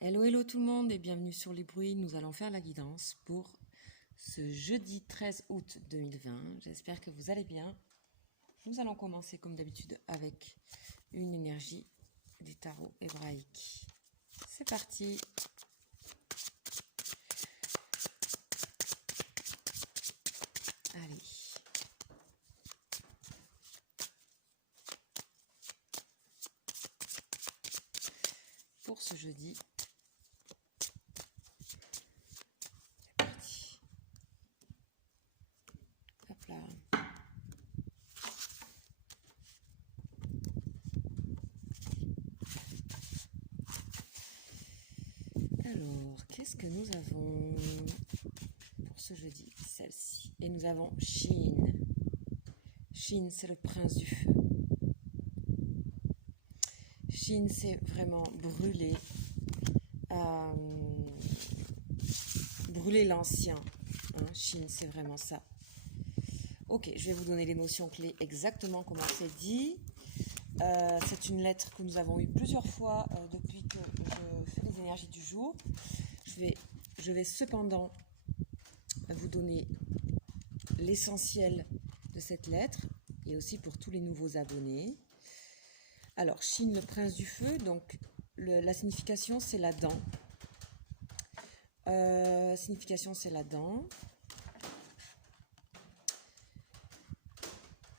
Hello, hello tout le monde et bienvenue sur Les Bruits. Nous allons faire la guidance pour ce jeudi 13 août 2020. J'espère que vous allez bien. Nous allons commencer comme d'habitude avec une énergie du tarot hébraïque. C'est parti. Allez. Pour ce jeudi, alors, qu'est-ce que nous avons pour ce jeudi? Celle-ci. Et nous avons Shin. Shin, c'est le prince du feu. Shin, c'est vraiment brûler. Brûler l'ancien. Shin, c'est vraiment ça. Ok, je vais vous donner l'émotion clé exactement comment c'est dit. C'est une lettre que nous avons eue plusieurs fois depuis que je fais les énergies du jour. Je vais cependant vous donner l'essentiel de cette lettre et aussi pour tous les nouveaux abonnés. Alors, Shin, le prince du feu, donc la signification c'est la dent. Signification c'est la dent.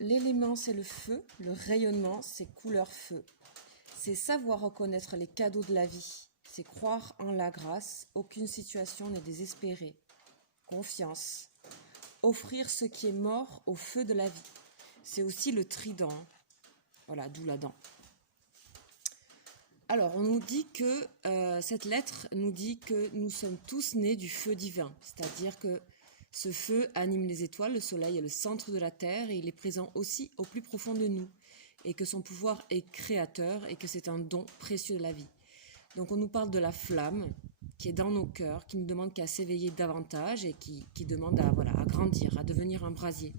L'élément, c'est le feu. Le rayonnement, c'est couleur feu. C'est savoir reconnaître les cadeaux de la vie. C'est croire en la grâce. Aucune situation n'est désespérée. Confiance. Offrir ce qui est mort au feu de la vie. C'est aussi le trident. Voilà, d'où la dent. Alors, on nous dit que cette lettre nous dit que nous sommes tous nés du feu divin. C'est-à-dire que ce feu anime les étoiles, le soleil est le centre de la terre et il est présent aussi au plus profond de nous. Et que son pouvoir est créateur et que c'est un don précieux de la vie. Donc on nous parle de la flamme qui est dans nos cœurs, qui ne demande qu'à s'éveiller davantage et qui demande à grandir, à devenir un brasier.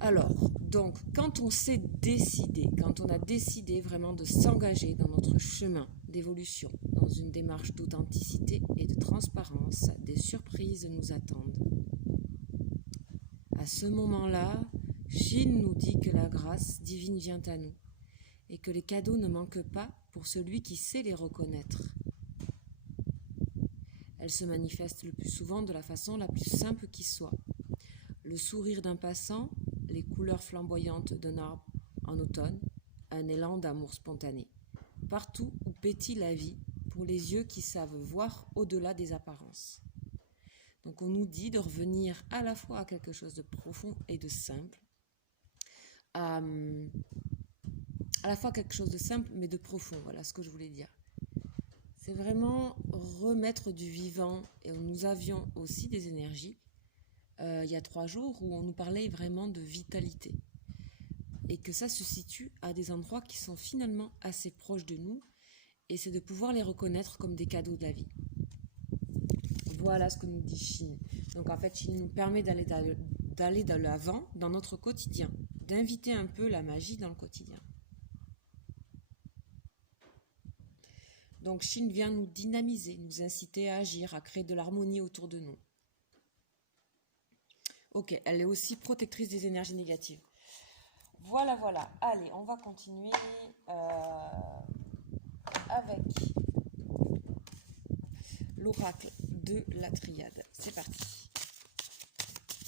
Alors, donc, quand on s'est décidé, quand on a décidé vraiment de s'engager dans notre chemin d'évolution, dans une démarche d'authenticité et de transparence, des surprises nous attendent. À ce moment-là, Shin nous dit que la grâce divine vient à nous et que les cadeaux ne manquent pas pour celui qui sait les reconnaître. Elle se manifeste le plus souvent de la façon la plus simple qui soit. Le sourire d'un passant, les couleurs flamboyantes d'un arbre en automne, un élan d'amour spontané. Partout où pétille la vie, pour les yeux qui savent voir au-delà des apparences. Donc on nous dit de revenir à la fois à quelque chose de profond et de simple, à la fois quelque chose de simple mais de profond, voilà ce que je voulais dire. C'est vraiment remettre du vivant, et nous avions aussi des énergies il y a 3 jours où on nous parlait vraiment de vitalité et que ça se situe à des endroits qui sont finalement assez proches de nous et c'est de pouvoir les reconnaître comme des cadeaux de la vie. Voilà ce que nous dit Shin. Donc en fait Shin nous permet d'aller de l'avant dans notre quotidien, d'inviter un peu la magie dans le quotidien. Donc Shin vient nous dynamiser, nous inciter à agir, à créer de l'harmonie autour de nous. Ok, elle est aussi protectrice des énergies négatives. Voilà. Allez, on va continuer avec l'oracle de la triade. C'est parti.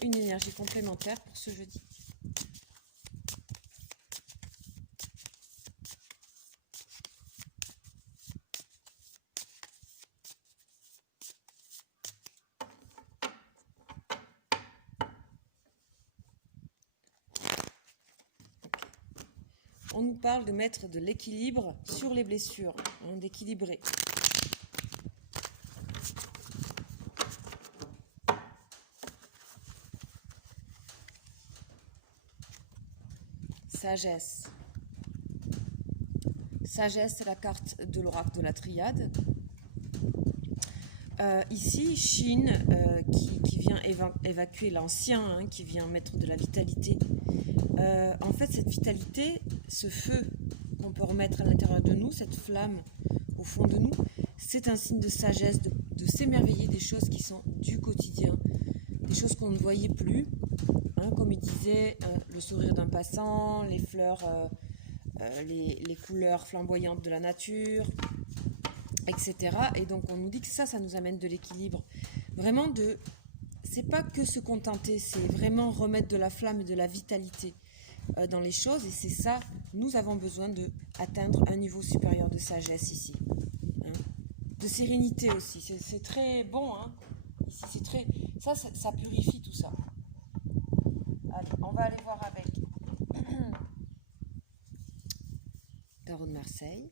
Une énergie complémentaire pour ce jeudi. On nous parle de mettre de l'équilibre sur les blessures, d'équilibrer. Sagesse. Sagesse, c'est la carte de l'oracle de la triade. Ici, Shin, qui vient évacuer l'ancien, qui vient mettre de la vitalité. En fait, cette vitalité, ce feu qu'on peut remettre à l'intérieur de nous, cette flamme au fond de nous, c'est un signe de sagesse, de s'émerveiller des choses qui sont du quotidien, des choses qu'on ne voyait plus, hein, comme il disait, le sourire d'un passant, les fleurs, les couleurs flamboyantes de la nature, etc. Et donc on nous dit que ça nous amène de l'équilibre. Vraiment, c'est pas que se contenter, c'est vraiment remettre de la flamme et de la vitalité dans les choses. Et c'est ça, nous avons besoin d'atteindre un niveau supérieur de sagesse ici. Hein. De sérénité aussi, c'est très bon. Hein. Ici, c'est très... Ça purifie tout ça. Allez, on va aller voir avec Tarot de Marseille.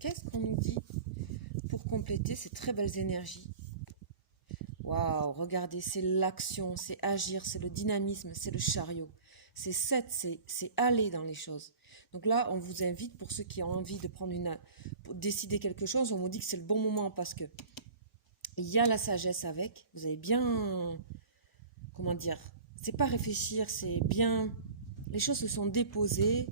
Qu'est-ce qu'on nous dit pour compléter ces très belles énergies? Waouh, regardez, c'est l'action, c'est agir, c'est le dynamisme, c'est le chariot. C'est aller dans les choses. Donc là, on vous invite, pour ceux qui ont envie de pour décider quelque chose, on vous dit que c'est le bon moment parce que il y a la sagesse avec. Vous avez bien, comment dire, c'est pas réfléchir, c'est bien, les choses se sont déposées,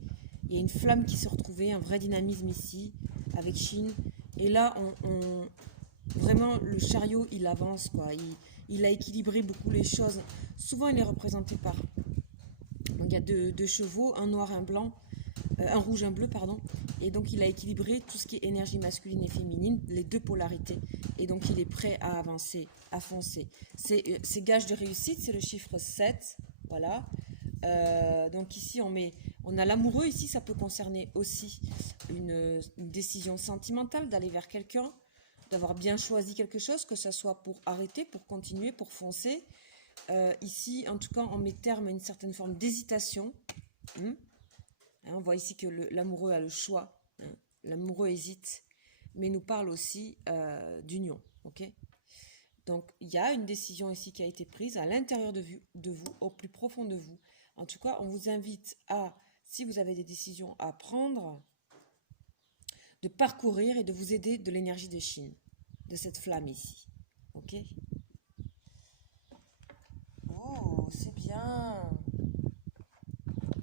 il y a une flamme qui s'est retrouvée, un vrai dynamisme ici, avec Chine. Et là, vraiment, le chariot, il avance, quoi. Il a équilibré beaucoup les choses. Souvent, il est représenté par... Donc, il y a deux chevaux, un noir, un blanc, un rouge, un bleu, pardon. Et donc, il a équilibré tout ce qui est énergie masculine et féminine, les deux polarités. Et donc, il est prêt à avancer, à foncer. C'est gage de réussite, c'est le chiffre 7. Voilà. Donc, ici, on a l'amoureux. Ici, ça peut concerner aussi une décision sentimentale, d'aller vers quelqu'un, d'avoir bien choisi quelque chose, que ce soit pour arrêter, pour continuer, pour foncer. Ici, en tout cas, on met terme à une certaine forme d'hésitation. On voit ici que l'amoureux a le choix. Hein. L'amoureux hésite, mais nous parle aussi d'union. Okay. Donc, il y a une décision ici qui a été prise à l'intérieur de vous, au plus profond de vous. En tout cas, on vous invite à, si vous avez des décisions à prendre, de parcourir et de vous aider de l'énergie de Chine, de cette flamme ici. Ok? Oh, c'est bien.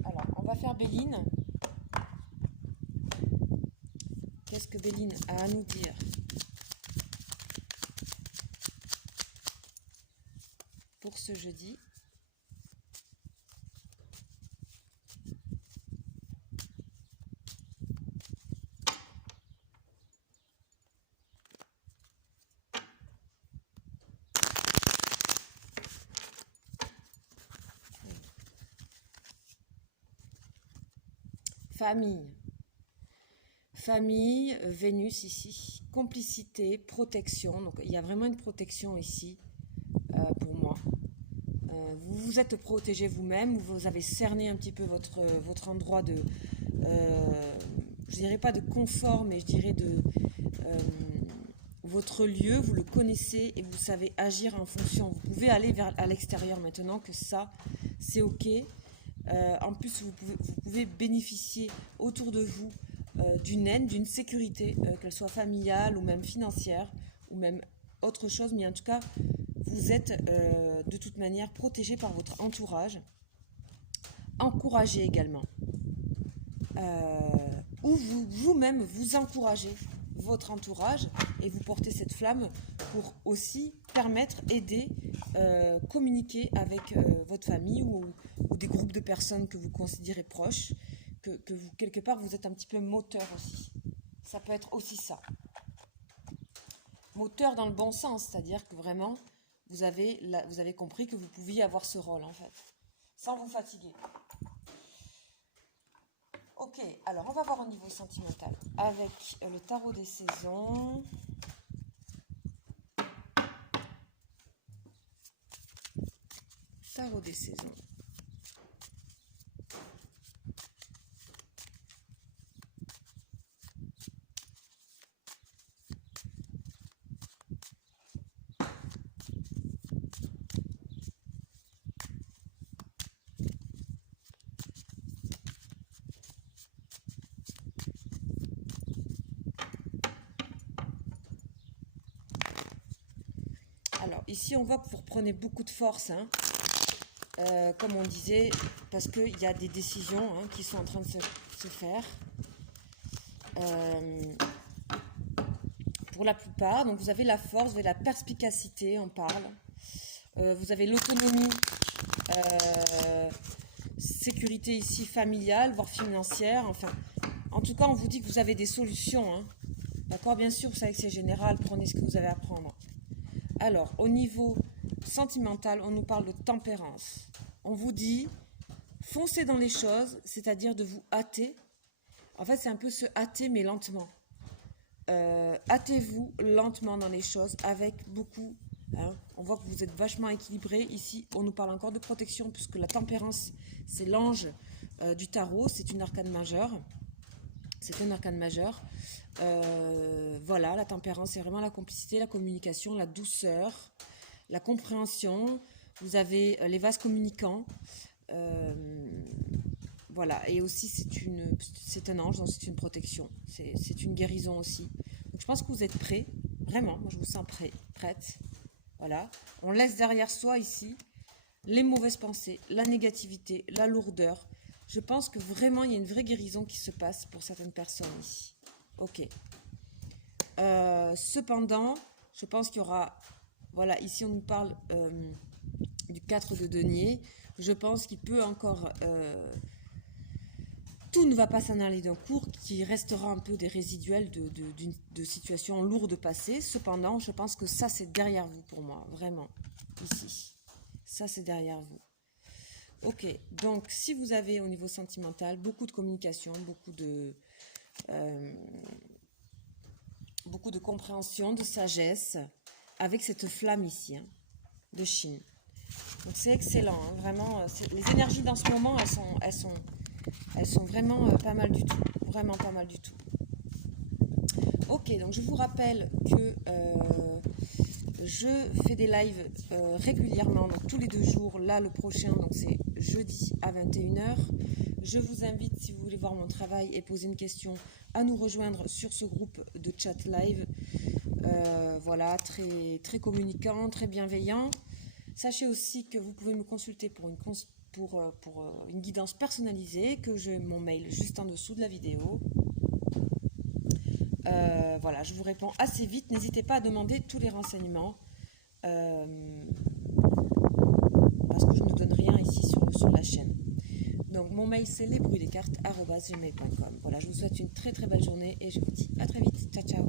Alors, on va faire Béline. Qu'est-ce que Béline a à nous dire pour ce jeudi? Famille, Vénus ici, complicité, protection. Donc il y a vraiment une protection ici pour moi. Vous vous êtes protégé vous-même, vous avez cerné un petit peu votre endroit de, je dirais pas de confort, mais je dirais de votre lieu, vous le connaissez et vous savez agir en fonction. Vous pouvez aller à l'extérieur maintenant que ça, c'est ok. En plus, vous pouvez bénéficier autour de vous d'une aide, d'une sécurité, qu'elle soit familiale ou même financière, ou même autre chose, mais en tout cas, vous êtes de toute manière protégé par votre entourage, encouragé également, ou vous-même vous encouragez votre entourage et vous portez cette flamme pour aussi permettre, aider, communiquer avec votre famille ou des groupes de personnes que vous considérez proches, que vous, quelque part, vous êtes un petit peu moteur aussi. Ça peut être aussi ça. Moteur dans le bon sens, c'est-à-dire que vraiment, vous avez compris que vous pouviez avoir ce rôle, en fait, sans vous fatiguer. Ok, alors on va voir au niveau sentimental avec le tarot des saisons. Tarot des saisons. Alors, ici, on voit que vous reprenez beaucoup de force. Hein. comme on disait, parce qu'il y a des décisions qui sont en train de se faire. Pour la plupart, donc vous avez la force, vous avez la perspicacité, on parle. Vous avez l'autonomie, sécurité ici familiale, voire financière. Enfin, en tout cas, on vous dit que vous avez des solutions. D'accord, bien sûr, vous savez que c'est général, prenez ce que vous avez à prendre. Alors, au niveau sentimental, on nous parle de tempérance. On vous dit, foncez dans les choses, c'est-à-dire de vous hâter. En fait, c'est un peu se hâter, mais lentement. Hâtez-vous lentement dans les choses, avec beaucoup. On voit que vous êtes vachement équilibré. Ici, on nous parle encore de protection, puisque la tempérance, c'est l'ange du tarot, c'est une arcane majeure. C'est un arcane majeur. Voilà, la tempérance, c'est vraiment la complicité, la communication, la douceur, la compréhension. Vous avez les vases communicants. Voilà, et aussi c'est un ange, donc c'est une protection. C'est une guérison aussi. Donc je pense que vous êtes prêts, vraiment, moi je vous sens prête. Voilà, on laisse derrière soi ici les mauvaises pensées, la négativité, la lourdeur. Je pense que vraiment il y a une vraie guérison qui se passe pour certaines personnes ici. Ok. Cependant, je pense qu'il y aura, voilà, ici on nous parle du 4 de denier. Je pense qu'il peut encore, tout ne va pas s'en aller d'un cours, qui restera un peu des résiduels de situations lourdes passées. Cependant, je pense que ça c'est derrière vous pour moi, vraiment, ici. Ça c'est derrière vous. Ok, donc si vous avez au niveau sentimental beaucoup de communication, beaucoup de compréhension, de sagesse, avec cette flamme ici, de Chine. Donc c'est excellent, vraiment. Les énergies dans ce moment, elles sont vraiment pas mal du tout. Vraiment pas mal du tout. Ok, donc je vous rappelle que je fais des lives régulièrement, donc tous les 2 jours. Là, le prochain, donc c'est jeudi à 21h. Je vous invite, si vous voulez voir mon travail et poser une question, à nous rejoindre sur ce groupe de chat live. Voilà, très, très communicant, très bienveillant. Sachez aussi que vous pouvez me consulter pour une guidance personnalisée, que j'ai mon mail juste en dessous de la vidéo. Voilà, je vous réponds assez vite. N'hésitez pas à demander tous les renseignements parce que je ne donne rien ici sur la chaîne. Donc mon mail c'est lesbruitsdescartes@gmail.com. Voilà, je vous souhaite une très très belle journée et je vous dis à très vite. Ciao ciao.